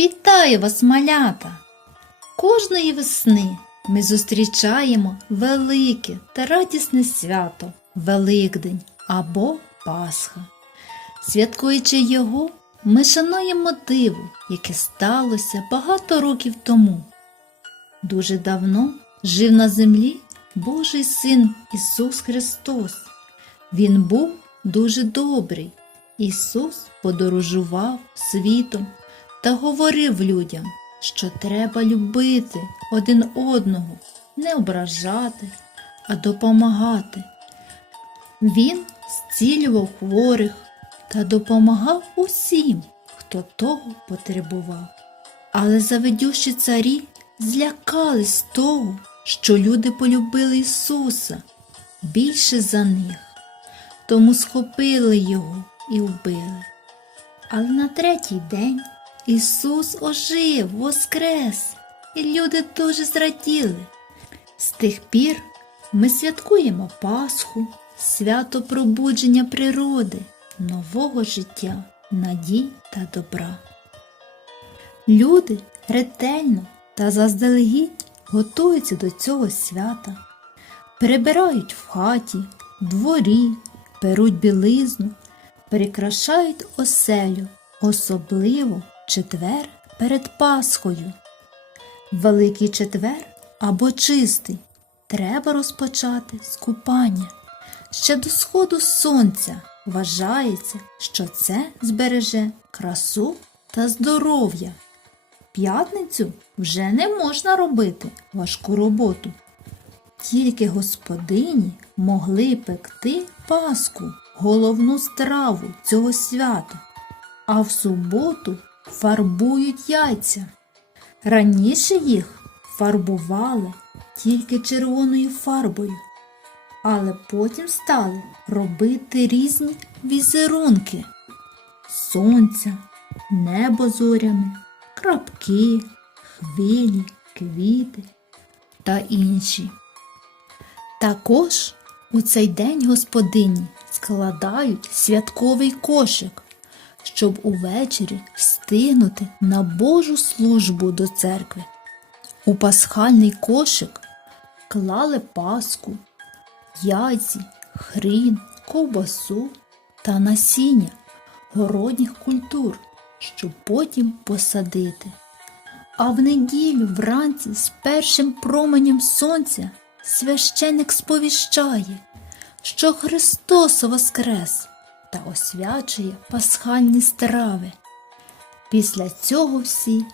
Вітаю вас, малята! Кожної весни ми зустрічаємо велике та радісне свято Великдень або Пасха. Святкуючи його, ми шануємо диву, яке сталося багато років тому. Дуже давно жив на землі Божий син Ісус Христос. Він був дуже добрий. Ісус подорожував світом та говорив людям, що треба любити один одного, не ображати, а допомагати. Він зцілював хворих та допомагав усім, хто того потребував. Але завидющі царі злякались того, що люди полюбили Ісуса більше за них, тому схопили його і вбили. Але на третій день Ісус ожив, воскрес, і люди дуже зраділи. З тих пір ми святкуємо Пасху, свято пробудження природи, нового життя, надій та добра. Люди ретельно та заздалегідь готуються до цього свята, прибирають в хаті, дворі, перуть білизну, прикрашають оселю, особливо четвер перед Пасхою. Великий четвер або чистий треба розпочати з купання. Ще до сходу сонця вважається, що це збереже красу та здоров'я. П'ятницю вже не можна робити важку роботу. Тільки господині могли пекти паску, головну страву цього свята, а в суботу фарбують яйця. Раніше їх фарбували тільки червоною фарбою, але потім стали робити різні візерунки сонця, небо зорями, крапки, хвилі, квіти та інші. Також у цей день господині складають святковий кошик, щоб увечері встигнути на Божу службу до церкви. У пасхальний кошик клали паску, яйці, хрін, ковбасу та насіння городніх культур, щоб потім посадити. А в неділю вранці з першим променем сонця священик сповіщає, що Христос воскрес та освячує пасхальні страви. Після цього всі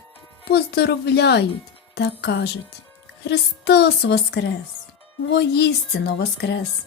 поздоровляють та кажуть Христос воскрес, воістину воскрес.